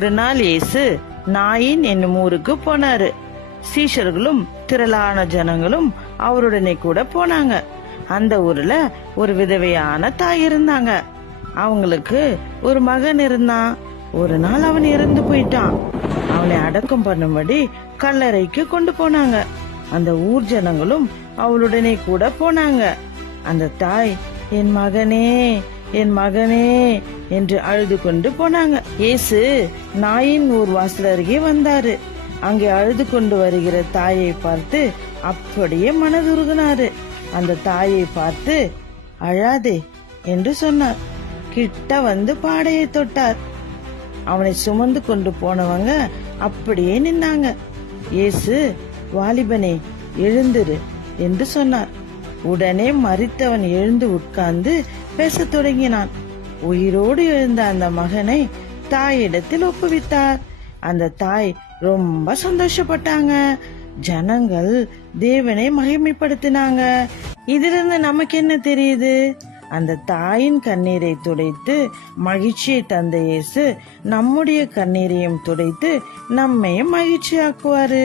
ஒரு நாள் இயேசு நாயின் என்னும் ஊருக்கு போனாரு. சீஷர்களும் திரளான ஜனங்களும் அவருடனே கூட போனாங்க. அந்த ஊர்ல ஒரு விதவையான தாய் இருந்தாங்க. அவங்களுக்கு ஒரு மகன் இருந்தான். ஒரு நாள் அவன் இறந்து போயிட்டான். அவனை அடக்கம் பண்ணும்படி கல்லறைக்கு கொண்டு போனாங்க. அந்த ஊர் ஜனங்களும் அவளுடனே கூட போனாங்க. அந்த தாய், என் மகனே, என் மகனே என்று அழுது கொண்டு போனாங்க. இயேசு நாயின் ஊர் வாசல் அருகே வந்தாரு. அங்கே அழுது கொண்டு வருகிற தாயை பார்த்து அப்படியே மனதுருகினாரு. அந்த தாயை பார்த்து, அழாதே என்று சொன்னார். கிட்ட வந்து பாடையை தொட்டார். அவனை சுமந்து கொண்டு போனவங்க அப்படியே நின்னாங்க. இயேசு, வாலிபனே, எழுந்திரு என்று சொன்னார். உடனே மரித்தவன் எழுந்து உட்கார்ந்து பேசத் தொடங்கினான். உயிரோடு எழுந்த அந்த மகனை தாயிடத்தில் ஒப்புவித்தார். அந்த தாய் ரொம்ப சந்தோஷப்பட்டாங்க. ஜனங்கள் தேவனை மகிமைப்படுத்தினாங்க. இதிலிருந்து நமக்கு என்ன தெரியுது? அந்த தாயின் கண்ணீரை துடைத்து மகிழ்ச்சியை தந்த இயேசு நம்முடைய கண்ணீரையும் துடைத்து நம்மையும் மகிழ்ச்சியாக்குவாரு.